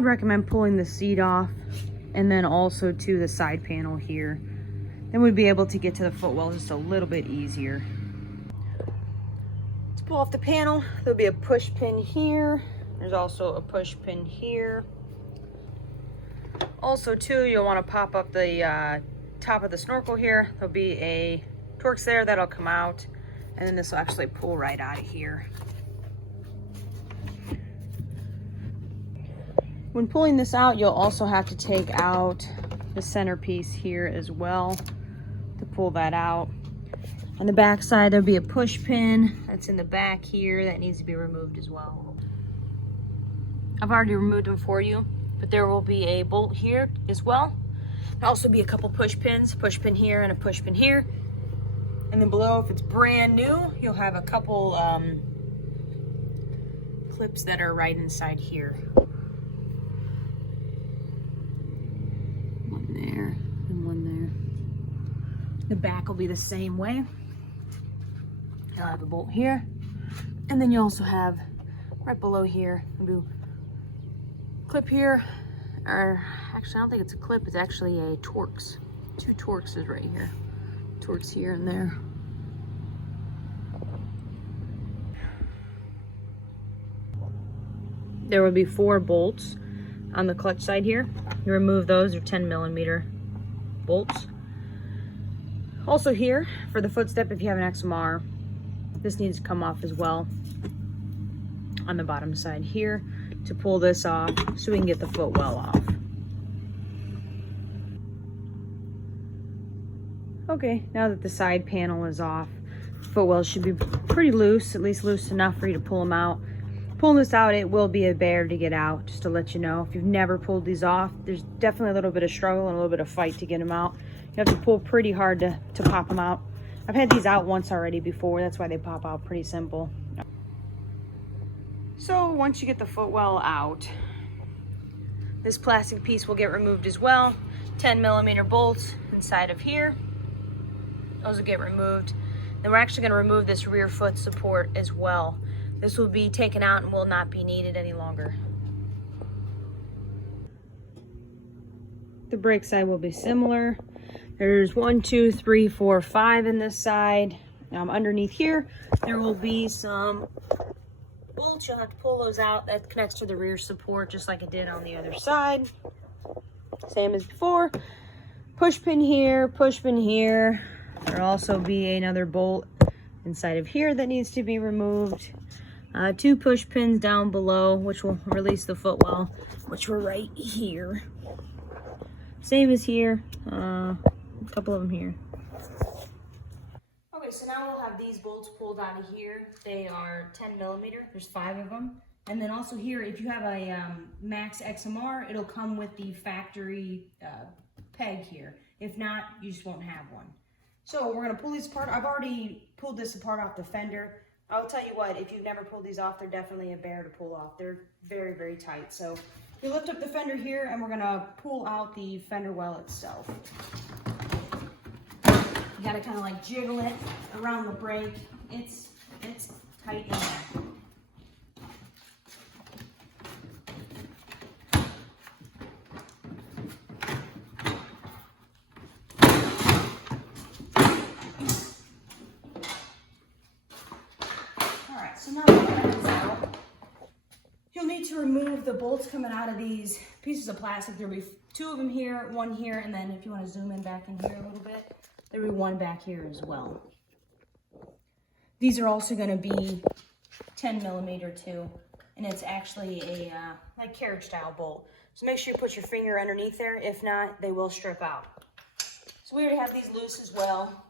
would recommend pulling the seat off and then also to the side panel here. Then we'd be able to get to the footwell just a little bit easier. To pull off the panel, there'll be a push pin here. There's also a push pin here. Also too, you'll want to pop up the top of the snorkel here. There'll be a Torx there that'll come out, and then this will actually pull right out of here. When pulling this out, you'll also have to take out the centerpiece here as well to pull that out. On the back side, there'll be a push pin that's in the back here that needs to be removed as well. I've already removed them for you, but there will be a bolt here as well. There'll also be a couple push pins, push pin here and a push pin here. And then below, if it's brand new, you'll have a couple clips that are right inside here. One there and one there. The back will be the same way. You'll have a bolt here. And then you also have right below here, we'll do clip here, or actually I don't think it's a clip, it's actually a Torx. Two Torxes right here. Torx here and there. There will be 4 bolts on the clutch side here. You remove those, they're 10mm bolts. Also here, for the footstep, if you have an XMR, this needs to come off as well on the bottom side here to pull this off so we can get the footwell off. Okay, now that the side panel is off, footwells should be pretty loose, at least loose enough for you to pull them out. Pulling this out, it will be a bear to get out, just to let you know. If you've never pulled these off, there's definitely a little bit of struggle and a little bit of fight to get them out. You have to pull pretty hard to pop them out. I've had these out once already before, that's why they pop out pretty simple. So once you get the footwell out, this plastic piece will get removed as well. 10mm bolts inside of here. Those will get removed. Then we're actually going to remove this rear foot support as well. This will be taken out and will not be needed any longer. The brake side will be similar. There's 1, 2, 3, 4, 5 in this side. Underneath here, there will be some bolts. You'll have to pull those out. That connects to the rear support just like it did on the other side. Same as before. Push pin here, push pin here. There'll also be another bolt inside of here that needs to be removed. 2 push pins down below, which will release the footwell, which were right here. Same as here, a couple of them here. Okay, so now we'll have these bolts pulled out of here. They are 10mm, there's 5 of them. And then also here, if you have a Max XMR, it'll come with the factory peg here. If not, you just won't have one. So we're gonna pull these apart. I've already pulled this apart off the fender. I'll tell you what, if you've never pulled these off, they're definitely a bear to pull off. They're very, very tight. So you lift up the fender here and we're gonna pull out the fender well itself. You gotta kind of like jiggle it around the brake. It's tight in there. So now that that is out, you'll need to remove the bolts coming out of these pieces of plastic. There'll be 2 of them here, 1 here, and then if you want to zoom in back in here a little bit, there'll be 1 back here as well. These are also going to be 10mm too, and it's actually a like carriage style bolt. So make sure you put your finger underneath there. If not, they will strip out. So we already have these loose as well.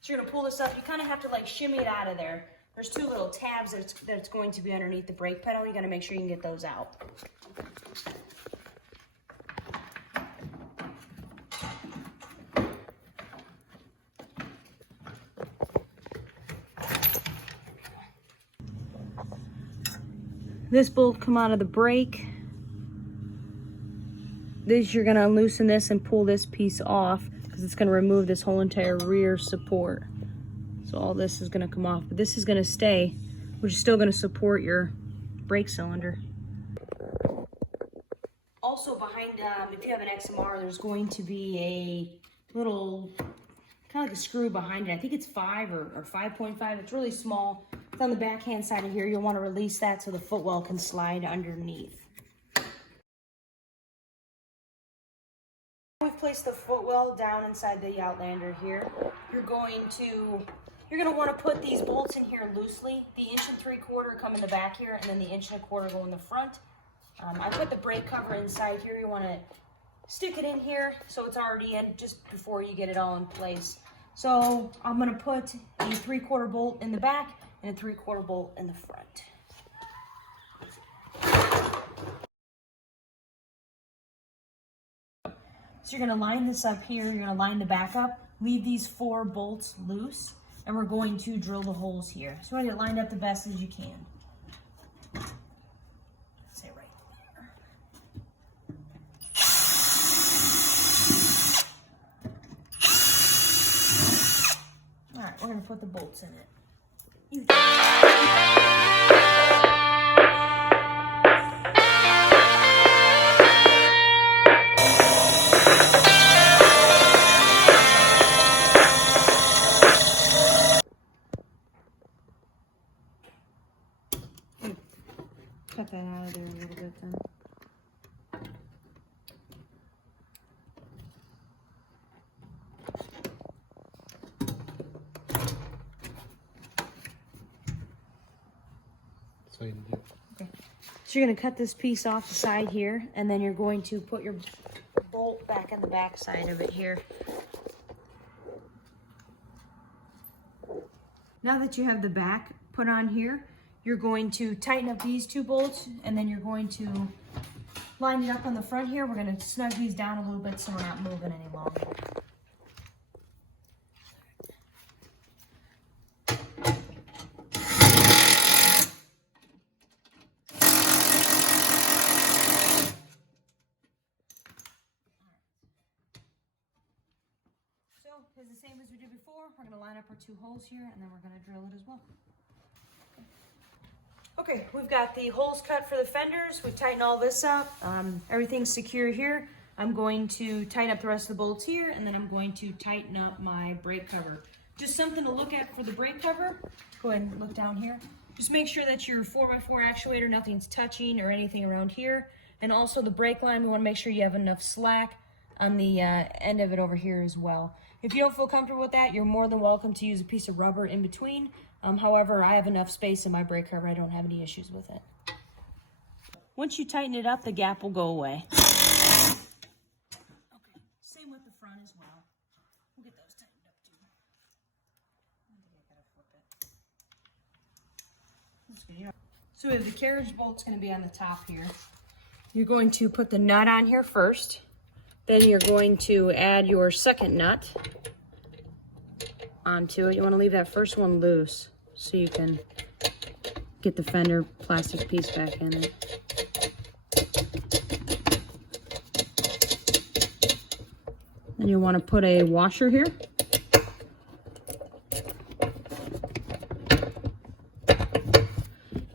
So you're going to pull this up. You kind of have to like shimmy it out of there. There's 2 little tabs that's going to be underneath the brake pedal. You got to make sure you can get those out. This bolt come out of the brake. This, you're going to loosen this and pull this piece off because it's going to remove this whole entire rear support. So all this is going to come off, but this is going to stay, which is still going to support your brake cylinder. also behind, if you have an XMR, there's going to be a little, kind of like a screw behind it. I think it's 5 or 5.5. It's really small. It's on the backhand side of here. You'll want to release that so the footwell can slide underneath. We've placed the footwell down inside the Outlander here. You're going to want to put these bolts in here loosely. The 1 3/4 come in the back here, and then the 1 1/4 go in the front. I put the brake cover inside here. You want to stick it in here so it's already in just before you get it all in place. So I'm going to put a 3/4 bolt in the back and a 3/4 bolt in the front. So you're going to line this up here. You're going to line the back up, leave these 4 bolts loose, and we're going to drill the holes here. So we're going to get lined up the best as you can. Say right there. All right, we're going to put the bolts in it. Cut that out of there a little bit then. Okay. So you're going to cut this piece off the side here, and then you're going to put your bolt back on the back side of it here. Now that you have the back put on here, you're going to tighten up these 2 bolts, and then you're going to line it up on the front here. We're going to snug these down a little bit so we're not moving any longer. So, it's the same as we did before. We're going to line up our 2 holes here, and then we're going to drill it as well. Okay, we've got the holes cut for the fenders. We tighten all this up. Everything's secure here. I'm going to tighten up the rest of the bolts here, and then I'm going to tighten up my brake cover. Just something to look at for the brake cover. Go ahead and look down here. Just make sure that your 4x4 actuator, nothing's touching or anything around here. And also the brake line, we want to make sure you have enough slack on the end of it over here as well. If you don't feel comfortable with that, you're more than welcome to use a piece of rubber in between. However, I have enough space in my brake cover. I don't have any issues with it. Once you tighten it up, the gap will go away. Okay, same with the front as well. We'll get those tightened up too. I think I gotta flip it. So the carriage bolt's going to be on the top here. You're going to put the nut on here first. Then you're going to add your second nut onto it. You want to leave that first one loose so you can get the fender plastic piece back in it. Then you want to put a washer here.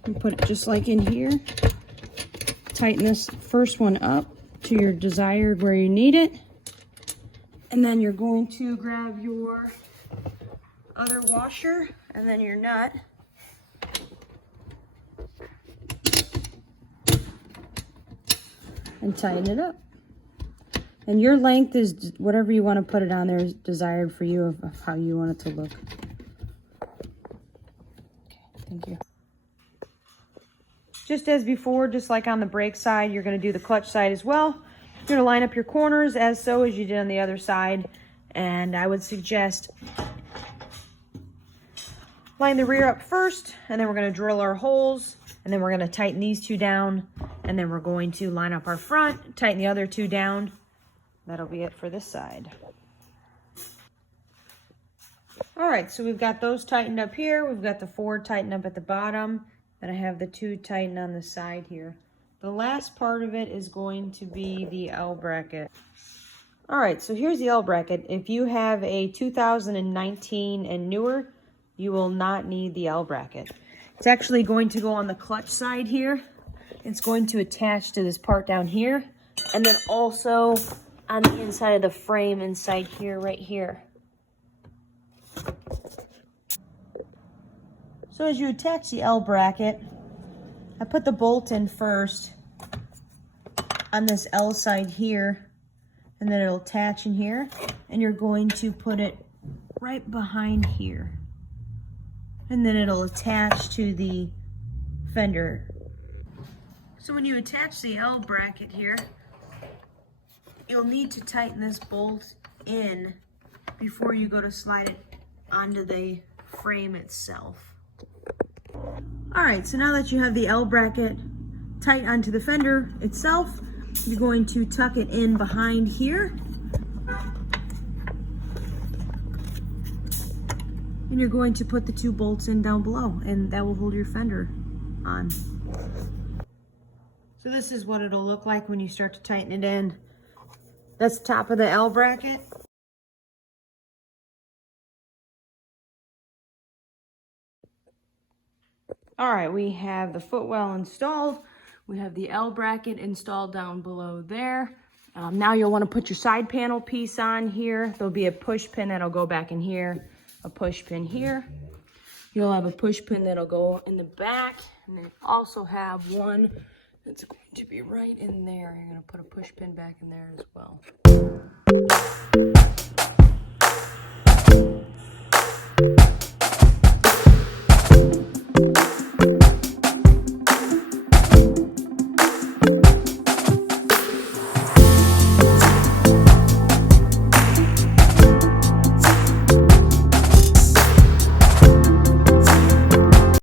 And put it just like in here. Tighten this first one up to your desired where you need it. And then you're going to grab your other washer and then your nut. And tighten it up. And your length is whatever you want to put it on there is desired for you of how you want it to look. Okay, thank you. Just as before, just like on the brake side, you're going to do the clutch side as well. You're going to line up your corners as so as you did on the other side. And I would suggest line the rear up first, and then we're going to drill our holes, and then we're going to tighten these 2 down, and then we're going to line up our front, tighten the other 2 down. That'll be it for this side. All right, so we've got those tightened up here. We've got the 4 tightened up at the bottom, and I have the 2 tightened on the side here. The last part of it is going to be the L bracket. All right, so here's the L bracket. If you have a 2019 and newer, you will not need the L bracket. It's actually going to go on the clutch side here. It's going to attach to this part down here. And then also on the inside of the frame inside here, right here. So as you attach the L bracket, I put the bolt in first on this L side here, and then it'll attach in here, and you're going to put it right behind here. And then it'll attach to the fender. So when you attach the L bracket here, you'll need to tighten this bolt in before you go to slide it onto the frame itself. All right, so now that you have the L bracket tight onto the fender itself, you're going to tuck it in behind here. And you're going to put the 2 bolts in down below, and that will hold your fender on. So this is what it'll look like when you start to tighten it in. That's the top of the L bracket. All right, we have the footwell installed. We have the L bracket installed down below there. Now you'll want to put your side panel piece on here. There'll be a push pin that'll go back in here, a push pin here. You'll have a push pin that'll go in the back, and then also have one that's going to be right in there. You're going to put a push pin back in there as well.